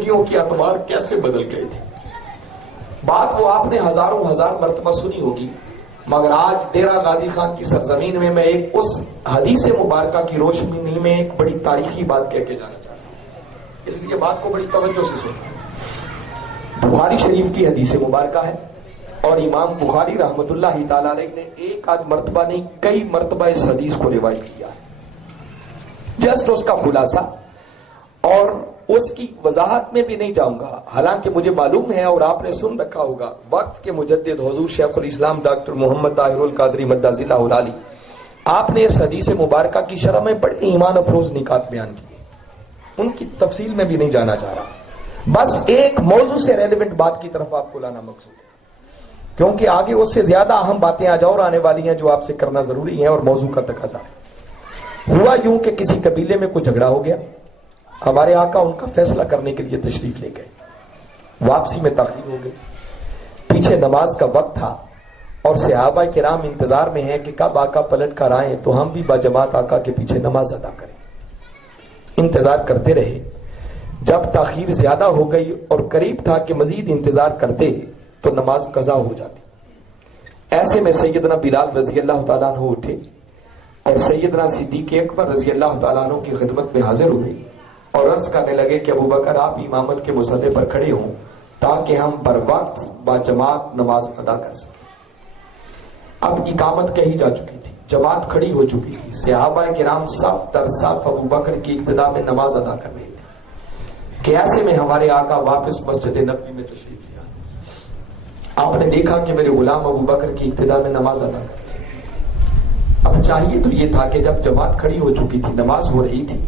زندگیوں کی اعتبار کیسے بدل گئے تھے. بات وہ آپ نے ہزاروں ہزار مرتبہ سنی ہوگی، مگر آج ڈیرہ غازی خان کی سرزمین میں میں ایک اس حدیث مبارکہ کی روشنی میں ایک بڑی تاریخی بات کہہ کے جانا چاہتا ہوں، اس لیے بات کو بڑی توجہ سے سنیں. بخاری شریف کی حدیث مبارکہ ہے اور امام بخاری رحمۃ اللہ تعالی علیہ نے ایک آدھ مرتبہ نہیں کئی مرتبہ اس حدیث کو روایت کیا ہے. جسٹ اس کا خلاصہ اور اس کی وضاحت میں بھی نہیں جاؤں گا، حالانکہ مجھے معلوم ہے اور آپ نے سن رکھا ہوگا وقت کے مجدد حضور شیخ الاسلام ڈاکٹر محمد طاہر القادری مدعی اللہ العالی، آپ نے اس حدیث مبارکہ کی شرح میں بڑے ایمان افروز نکات بیان کیے. ان کی تفصیل میں بھی نہیں جانا چاہ رہا، بس ایک موضوع سے ریلیونٹ بات کی طرف آپ کو لانا مقصود ہے، کیونکہ آگے اس سے زیادہ اہم باتیں آ جاؤ اور آنے والی ہیں جو آپ سے کرنا ضروری ہیں اور موضوع کا تقاضا ہے. ہوا یوں کہ کسی قبیلے میں کوئی جھگڑا ہو گیا، ہمارے آقا ان کا فیصلہ کرنے کے لیے تشریف لے گئے. واپسی میں تاخیر ہو گئی، پیچھے نماز کا وقت تھا اور صحابہ کرام انتظار میں ہیں کہ کب آقا پلٹ کر آئیں تو ہم بھی باجماعت آقا کے پیچھے نماز ادا کریں. انتظار کرتے رہے، جب تاخیر زیادہ ہو گئی اور قریب تھا کہ مزید انتظار کرتے تو نماز قضا ہو جاتی. ایسے میں سیدنا بلال رضی اللہ تعالیٰ عنہ اٹھے اور سیدنا صدیق اکبر رضی اللہ تعالیٰ عنہ کی خدمت میں حاضر ہوئے اور عرض کرنے لگے کہ ابو بکر آپ امامت کے مصلی پر کھڑے ہوں تاکہ ہم بر وقت باجماعت نماز ادا کر سکیں. اب اقامت کہی جا چکی تھی، جماعت کھڑی ہو چکی تھی، صحابہ کرام صف در صف ابو بکر کی ابتدا میں نماز ادا کر رہے تھے کہ ایسے میں ہمارے آقا واپس مسجد نبوی میں تشریف لیا. آپ نے دیکھا کہ میرے غلام ابو بکر کی ابتدا میں نماز ادا کر رہے تھے. اب چاہیے تو یہ تھا کہ جب جماعت کھڑی ہو چکی تھی، نماز ہو رہی تھی،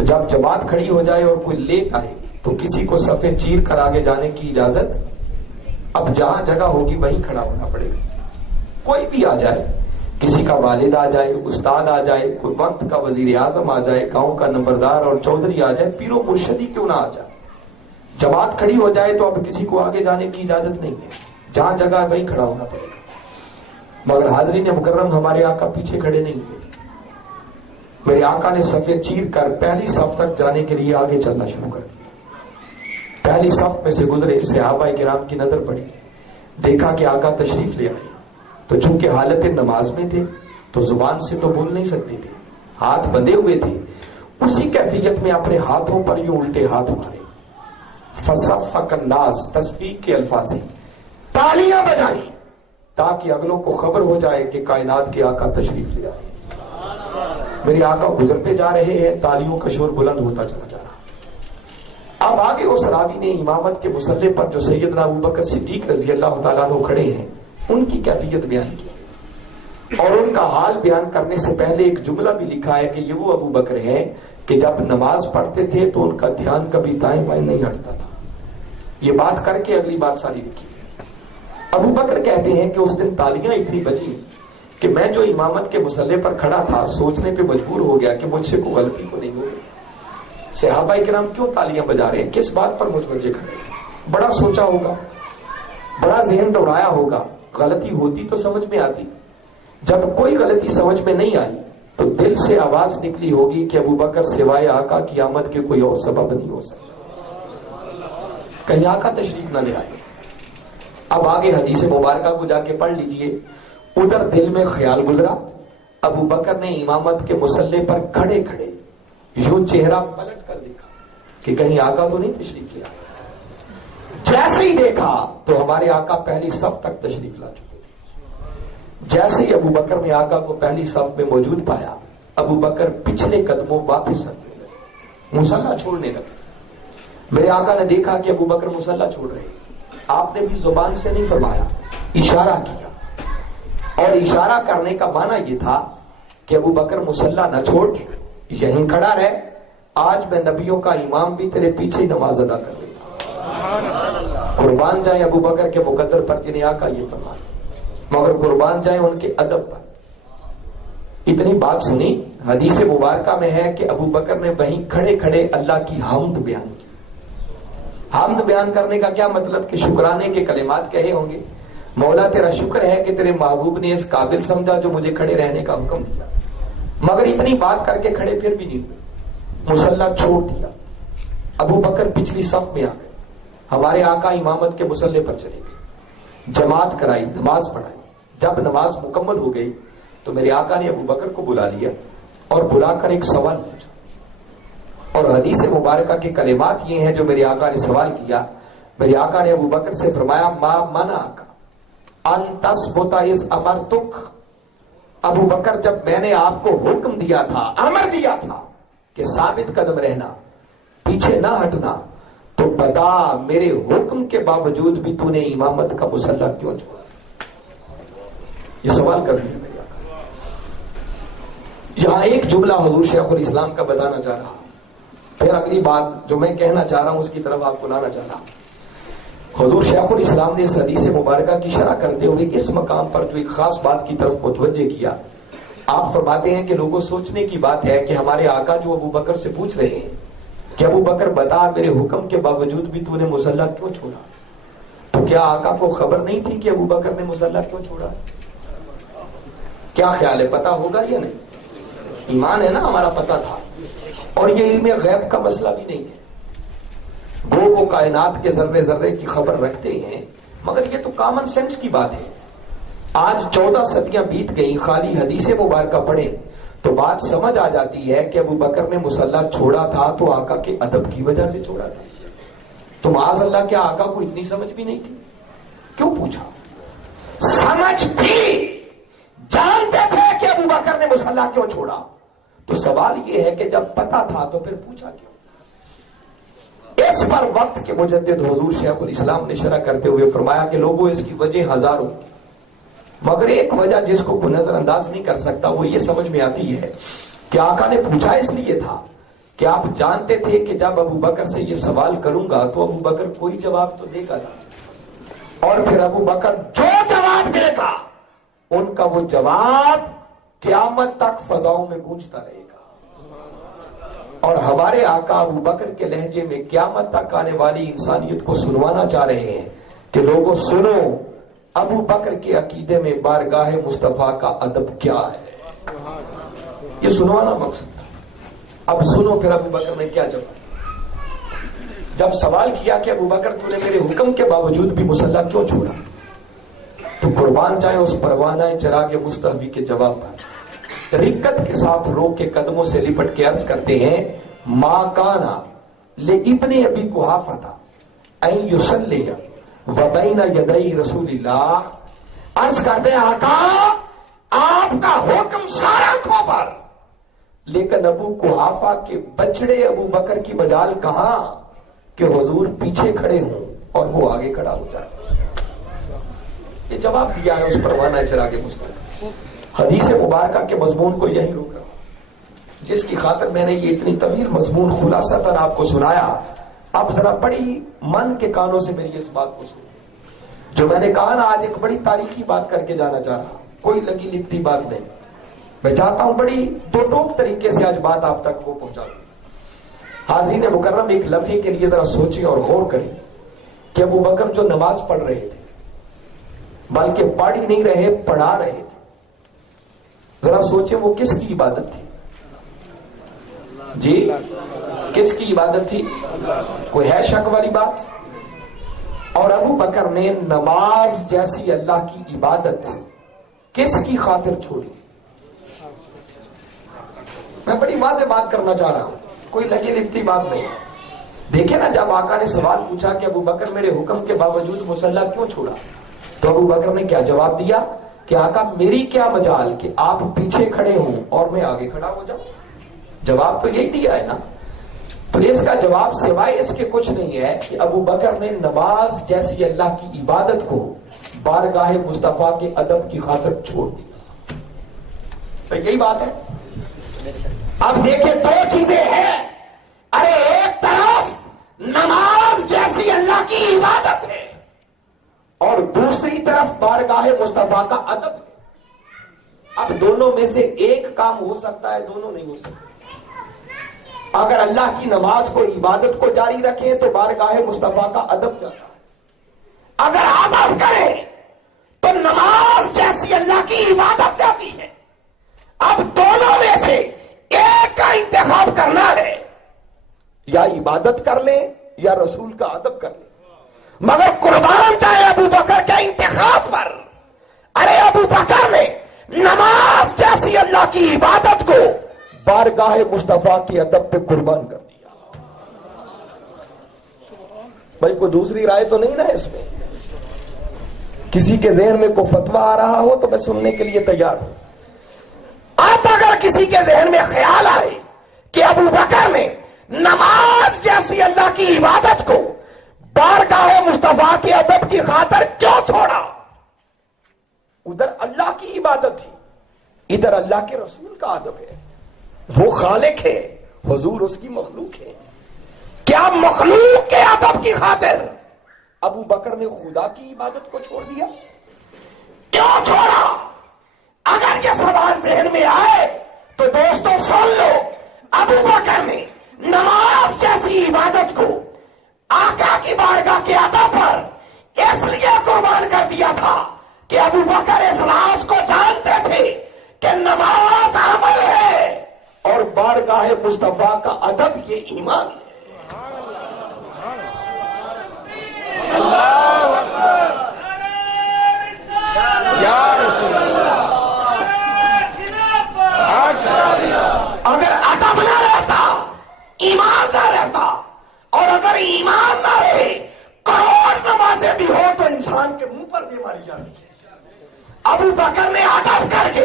جب جماعت کھڑی ہو جائے اور کوئی لیٹ آئے تو کسی کو صفیں چیر کر آگے جانے کی اجازت، اب جہاں جگہ ہوگی وہیں کھڑا ہونا پڑے گا. کوئی بھی آ جائے، کسی کا والد آ جائے، استاد آ جائے، کوئی وقت کا وزیر اعظم آ جائے، گاؤں کا نمبردار اور چودھری آ جائے، پیر و مرشدی کیوں نہ آ جائے، جماعت کھڑی ہو جائے تو اب کسی کو آگے جانے کی اجازت نہیں ہے، جہاں جگہ وہیں کھڑا ہونا پڑے گا. مگر حاضرین مکرم ہمارے آقا پیچھے کھڑے نہیں ہوئے. میرے آقا نے صفیں چیر کر پہلی صف تک جانے کے لیے آگے چلنا شروع کر دیا. پہلی صف میں سے گزرے، صحابہ کرام کی نظر پڑی، دیکھا کہ آقا تشریف لے آئے تو چونکہ حالت نماز میں تھے تو زبان سے تو بول نہیں سکتے تھے، ہاتھ بندھے ہوئے تھے. اسی کیفیت میں اپنے ہاتھوں پر یوں الٹے ہاتھ مارے، فصفق الناس، تصفیق کے الفاظ ہیں، تالیاں بجائیں تاکہ اگلوں کو خبر ہو جائے کہ کائنات کے آقا تشریف لے آئے. میرے آقا گزرتے جا رہے ہیں، تالیوں کا شور بلند ہوتا چلا جا رہا. اب آگے اس راوی نے امامت کے مصلی پر جو سیدنا ابو بکر صدیق رضی اللہ تعالیٰ عنہ کھڑے ہیں ان کی کیفیت بیان کی اور ان کا حال بیان کرنے سے پہلے ایک جملہ بھی لکھا ہے کہ یہ وہ ابو بکر ہیں کہ جب نماز پڑھتے تھے تو ان کا دھیان کبھی دائیں بائیں نہیں ہٹتا تھا. یہ بات کر کے اگلی بات ساری لکھی. ابو بکر کہتے ہیں کہ اس دن تالیاں اتنی بجی کہ میں جو امامت کے مصلی پر کھڑا تھا سوچنے پہ مجبور ہو گیا کہ مجھ سے کوئی غلطی تو نہیں ہوئی. صحابہ کرام کیوں تالیاں بجا رہے ہیں، کس بات پر متوجہ کھڑے؟ بڑا سوچا ہوگا، بڑا ذہن دوڑایا ہوگا، غلطی ہوتی تو سمجھ میں آتی. جب کوئی غلطی سمجھ میں نہیں آئی تو دل سے آواز نکلی ہوگی کہ ابو بکر سوائے آقا کی آمد کے کوئی اور سبب نہیں ہو سکتا، کہیں آقا تشریف نہ لے آئے. اب آگے حدیث مبارکہ کو جا کے پڑھ لیجئے. ادھر دل میں خیال گزرا، ابو بکر نے امامت کے مصلی پر کھڑے کھڑے یوں چہرہ پلٹ کر دیکھا کہ کہیں آقا تو نہیں تشریف لے آئے. جیسے ہی دیکھا تو ہمارے آقا پہلی صف تک تشریف لا چکے تھے. جیسے ہی ابو بکر نے آقا کو پہلی صف میں موجود پایا، ابو بکر پچھلے قدموں واپس رکھنے لگے، مصلی چھوڑنے لگے. میرے آقا نے دیکھا کہ ابو بکر مصلی چھوڑ رہے. آپ نے بھی زبان سے نہیں فرمایا، اشارہ کیا، اور اشارہ کرنے کا معنی یہ تھا کہ ابو بکر مصلی نہ چھوڑ، یہیں کھڑا رہ، آج میں نبیوں کا امام بھی تیرے پیچھے نماز ادا کر لیتا. قربان جائیں ابو بکر کے مقدر پر جنہیں آقا یہ فرمایا، مگر قربان جائیں ان کے ادب پر. اتنی بات سنی، حدیث مبارکہ میں ہے کہ ابو بکر نے وہیں کھڑے کھڑے اللہ کی حمد بیان کی. حمد بیان کرنے کا کیا مطلب کہ شکرانے کے کلمات کہے ہوں گے، مولا تیرا شکر ہے کہ تیرے محبوب نے اس قابل سمجھا جو مجھے کھڑے رہنے کا حکم دیا. مگر اتنی بات کر کے کھڑے پھر بھی نہیں ہوئے، مصلی چھوڑ دیا. ابو بکر پچھلی صف میں آ گئے، ہمارے آقا امامت کے مصلی پر چلے گئے، جماعت کرائی، نماز پڑھائی۔ جب نماز مکمل ہو گئی تو میرے آقا نے ابو بکر کو بلا لیا اور بلا کر ایک سوال پوچھا، اور حدیث مبارکہ کے کلمات یہ ہیں جو میرے آقا نے سوال کیا۔ میرے آقا نے ابو بکر سے فرمایا ما منعک ان تثبت اذ امرتک، ابو بکر جب میں نے آپ کو حکم دیا تھا، امر دیا تھا کہ ثابت قدم رہنا، پیچھے نہ ہٹنا، تو بتا میرے حکم کے باوجود بھی تو نے امامت کا مسلح کیوں چھوڑا؟ یہ سوال کر دیا میرے آقا۔ یہاں ایک جملہ حضور شیخ الاسلام کا بتانا چاہ رہا، پھر اگلی بات جو میں کہنا چاہ رہا ہوں اس کی طرف آپ کو لانا چاہ رہا ہوں۔ حضور شیخ الاسلام نے اس حدیث مبارکہ کی شرح کرتے ہوئے اس مقام پر جو ایک خاص بات کی طرف متوجہ کیا، آپ فرماتے ہیں کہ لوگوں سوچنے کی بات ہے کہ ہمارے آقا جو ابو بکر سے پوچھ رہے ہیں کہ ابو بکر بتا میرے حکم کے باوجود بھی تو نے مسلح کیوں چھوڑا؟ تو کیا آقا کو خبر نہیں تھی کہ ابو بکر نے مسلح کیوں چھوڑا؟ کیا خیال ہے، پتا ہوگا یا نہیں؟ ایمان ہے نا ہمارا، پتا تھا، اور یہ علم غیب کا مسئلہ بھی نہیں ہے۔ گو وہ کائنات کے ذرے ذرے کی خبر رکھتے ہیں، مگر یہ تو کامن سینس کی بات ہے۔ آج 14 صدیاں بیت گئی، خالی حدیث مبارکہ پڑھے تو بات سمجھ آ جاتی ہے کہ ابو بکر نے مسلح چھوڑا تھا تو آقا کے ادب کی وجہ سے چھوڑا تھا۔ تو معاذ اللہ کیا آقا کو اتنی سمجھ بھی نہیں تھی؟ کیوں پوچھا؟ سمجھ تھی، جانتے تھے کہ ابو بکر نے مسلح کیوں چھوڑا، تو سوال یہ ہے کہ جب پتا تھا تو پھر پوچھا کیوں؟ اس پر وقت کے مجدد حضور شیخ الاسلام نے شرح کرتے ہوئے فرمایا کہ لوگوں اس کی وجہ ہزاروں، مگر ایک وجہ جس کو کوئی نظر انداز نہیں کر سکتا وہ یہ سمجھ میں آتی ہے کہ آقا نے پوچھا اس لیے تھا کہ آپ جانتے تھے کہ جب ابو بکر سے یہ سوال کروں گا تو ابو بکر کوئی جواب تو دے گا نا، اور پھر ابو بکر جو جواب دے گا ان کا وہ جواب قیامت تک فضاؤں میں گونجتا رہے گا۔ اور ہمارے آقا ابو بکر کے لہجے میں قیامت تک آنے والی انسانیت کو سنوانا چاہ رہے ہیں کہ لوگوں سنو، ابو بکر کے عقیدے میں بارگاہ مصطفیٰ کا ادب کیا ہے، یہ سنوانا مقصد تھا۔ اب سنو پھر ابو بکر نے کیا جواب۔ جب سوال کیا کہ ابو بکر تو نے میرے حکم کے باوجود بھی مسلح کیوں چھوڑا، تو قربان جائے اس پروانہ چراغ مصطفی کے جواب پر رقت کے ساتھ رو کے قدموں سے لپٹ کے عرض کرتے ہیں ما کانا لابن ابی قحافہ ان یصلی وبین یدی رسول اللہ، عرض کرتے ہیں آقا آپ کا حکم سارا کھوبر، لیکن ابو قحافہ کے بچڑے ابو بکر کی مجال کہاں کہ حضور پیچھے کھڑے ہوں اور وہ آگے کھڑا ہو جائے۔ یہ جواب دیا ہے اس پروانہ چراغ مصطفی۔ حدیث مبارکہ کے مضمون کو یہی روک رہا ہوں، جس کی خاطر میں نے یہ اتنی طویل مضمون خلاصتاً آپ کو سنایا۔ اب ذرا بڑی من کے کانوں سے میری اس بات کو سنیں، جو میں نے کہا نا آج ایک بڑی تاریخی بات کر کے جانا چاہ رہا، کوئی لگی لپٹی بات نہیں، میں چاہتا ہوں بڑی دو ٹوک طریقے سے آج بات آپ تک وہ پہنچا دوں۔ حاضرین مکرم ایک لمحے کے لیے ذرا سوچیں اور غور کریں کہ ابو بکر جو نماز پڑھ رہے تھے، بلکہ پڑھ ہی نہیں رہے پڑھا رہے تھے، ذرا سوچیں وہ کس کی عبادت تھی؟ جی کس کی عبادت تھی؟ کوئی ہے شک والی بات؟ اور ابو بکر نے نماز جیسی اللہ کی عبادت کس کی خاطر چھوڑی؟ میں بڑی واضح بات کرنا چاہ رہا ہوں، کوئی لگی لپٹی بات نہیں۔ دیکھیں نا جب آقا نے سوال پوچھا کہ ابو بکر میرے حکم کے باوجود مسلح کیوں چھوڑا، تو ابو بکر نے کیا جواب دیا کہ آقا میری کیا مجال کہ آپ پیچھے کھڑے ہوں اور میں آگے کھڑا ہو جاؤں۔ جواب تو یہی دیا ہے نا۔ تو اس کا جواب سوائے اس کے کچھ نہیں ہے کہ ابو بکر نے نماز جیسی اللہ کی عبادت کو بارگاہ مصطفیٰ کے ادب کی خاطر چھوڑ دی۔ تو یہی بات ہے۔ اب دیکھیں دو چیزیں ہیں، ارے ایک طرف نماز جیسی اللہ کی عبادت ہے اور دوسری طرف بارگاہ مصطفیٰ کا ادب ہے۔ اب دونوں میں سے ایک کام ہو سکتا ہے، دونوں نہیں ہو سکتے۔ اگر اللہ کی نماز کو عبادت کو جاری رکھیں تو بارگاہ مصطفیٰ کا ادب جاتا ہے، اگر ادب کریں تو نماز جیسی اللہ کی عبادت جاتی ہے۔ اب دونوں میں سے ایک کا انتخاب کرنا ہے، یا عبادت کر لیں یا رسول کا ادب کر لیں، مگر قربان جائے ابو بکر کے انتخاب پر۔ ارے ابو بکر نے نماز جیسی اللہ کی عبادت کو بارگاہ مصطفیٰ کے ادب پہ قربان کر دیا۔ بھائی کوئی دوسری رائے تو نہیں نا اس میں؟ کسی کے ذہن میں کوئی فتویٰ آ رہا ہو تو میں سننے کے لیے تیار ہوں۔ اب اگر کسی کے ذہن میں خیال آئے کہ ابو بکر نے نماز جیسی اللہ کی عبادت کو بارگاہ مصطفیٰ کے ادب کی خاطر کیوں چھوڑا؟ ادھر اللہ کی عبادت تھی، ادھر اللہ کے رسول کا ادب ہے، وہ خالق ہے، حضور اس کی مخلوق ہے۔ کیا مخلوق کے ادب کی خاطر ابو بکر نے خدا کی عبادت کو چھوڑ دیا؟ کیوں چھوڑا؟ اگر یہ سوال ذہن میں آئے تو دوستو سن لو، ابو بکر نے نماز جیسی عبادت کو آقا کی بارگاہ کے ادب پر اس لیے قربان کر دیا تھا کہ ابو بکر اس راز کو جانتے تھے کہ نماز عمل ہے اور بارگاہ مصطفیٰ کا ادب یہ ایمان ہے۔ اگر ادب نہ رہتا، ایمان نہ رہتا، اور اگر ایمان نہ رہے کروڑ نمازیں بھی ہو تو انسان کے منہ پر دے ماری جاتی ہے۔ ابو بکر نے ادب کر کے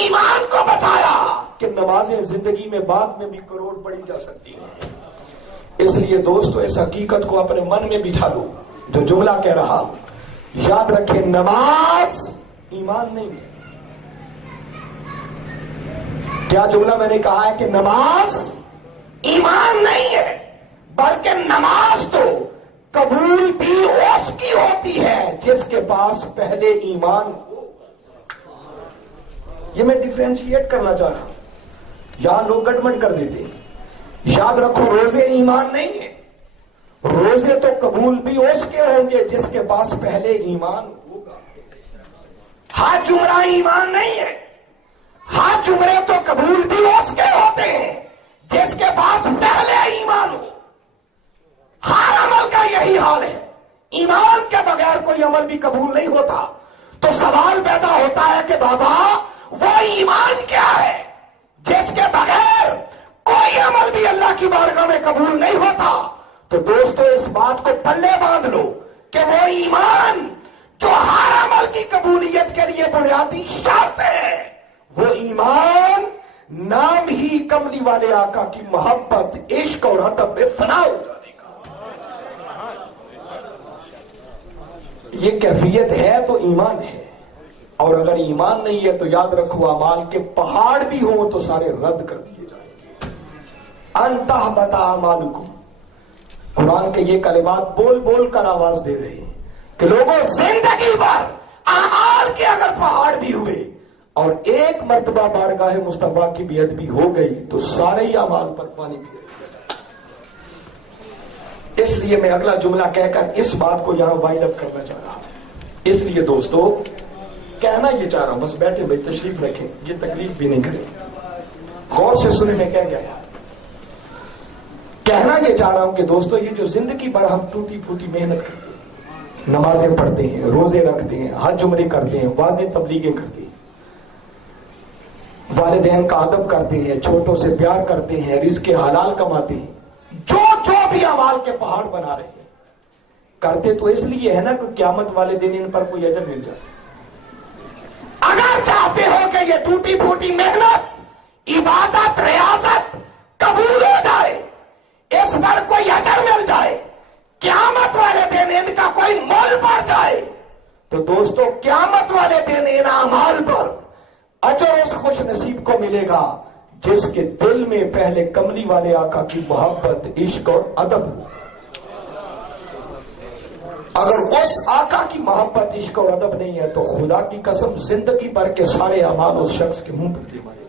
ایمان کو بچایا کہ نمازیں زندگی میں بعد میں بھی کروڑ پڑھی جا سکتی ہیں۔ اس لیے دوستو اس حقیقت کو اپنے من میں بٹھا لو، جو جملہ کہہ رہا ہوں یاد رکھیں، نماز ایمان نہیں ہے۔ کیا جملہ میں نے کہا ہے کہ نماز ایمان نہیں ہے، بلکہ نماز تو قبول بھی اس کی ہوتی ہے جس کے پاس پہلے ایمان ہو۔ یہ میں ڈیفرینشیٹ کرنا چاہ رہا ہوں، یہاں لوگ گڑبڑ کر دیتے ہیں۔ یاد رکھو روزے ایمان نہیں ہے، روزے تو قبول بھی اس کے ہوں گے جس کے پاس پہلے ایمان ہوگا۔ حج عمرہ ایمان نہیں ہے، حج عمرے تو قبول بھی اس کے ہوتے ہیں جس کے پاس پہلے ایمان ہو۔ ہر عمل کا یہی حال ہے، ایمان کے بغیر کوئی عمل بھی قبول نہیں ہوتا۔ تو سوال پیدا ہوتا ہے کہ بابا وہ ایمان کیا ہے جس کے بغیر کوئی عمل بھی اللہ کی بارگاہ میں قبول نہیں ہوتا؟ تو دوستو اس بات کو پلے باندھ لو کہ وہ ایمان جو ہر عمل کی قبولیت کے لیے بنیادی شرط ہے، وہ ایمان نام ہی کملی والے آقا کی محبت، عشق اور ادب میں فنا ہو جانے کا۔ یہ کیفیت ہے تو ایمان ہے، اور اگر ایمان نہیں ہے تو یاد رکھو اعمال کے پہاڑ بھی ہوں تو سارے رد کر دیے جائیں گے۔ انتہبط اعمالکم، قرآن کے یہ کلمات بول بول کر آواز دے رہے ہیں کہ لوگوں زندگی بھر اعمال کے اگر پہاڑ بھی ہوئے اور ایک مرتبہ بارگاہ مصطفیٰ کی بے ادبی ہو گئی تو سارے ہی اعمال پر پانی پھر گئے۔ اس لیے میں اگلا جملہ کہہ کر اس بات کو یہاں وائنڈ اپ کرنا چاہ رہا ہوں۔ اس لیے دوستو کہنا یہ چاہ رہا ہوں، بس بیٹھے بھائی تشریف رکھیں، یہ تکلیف بھی نہیں کریں، غور سے سنیں میں کہہ گیا۔ کہنا یہ چاہ رہا ہوں کہ دوستو یہ جو زندگی بھر ہم ٹوٹی پھوٹی محنت کرتے ہیں، نمازیں پڑھتے ہیں، روزے رکھتے ہیں، حج عمرے کرتے ہیں، واضح تبلیغیں کرتے ہیں، والدین کا ادب کرتے ہیں، چھوٹوں سے پیار کرتے ہیں، رزق حلال کماتے ہیں، جو بھی اعمال کے پہاڑ بنا رہے ہیں، کرتے تو اس لیے ہے نا کہ قیامت والے دن ان پر کوئی اجر مل جائے۔ اگر چاہتے ہو کہ یہ ٹوٹی پھوٹی محنت، عبادت، ریاضت قبول ہو جائے، اس پر کوئی اجر مل جائے، قیامت والے دن ان کا کوئی مول پڑ جائے، تو دوستو قیامت والے دن ان اعمال پر اجر اس خوش نصیب کو ملے گا جس کے دل میں پہلے کملی والے آقا کی محبت، عشق اور ادب ہو۔ اگر اس آقا کی محبت، عشق اور ادب نہیں ہے تو خدا کی قسم زندگی بھر کے سارے اعمال اس شخص کے منہ پر دے مارے۔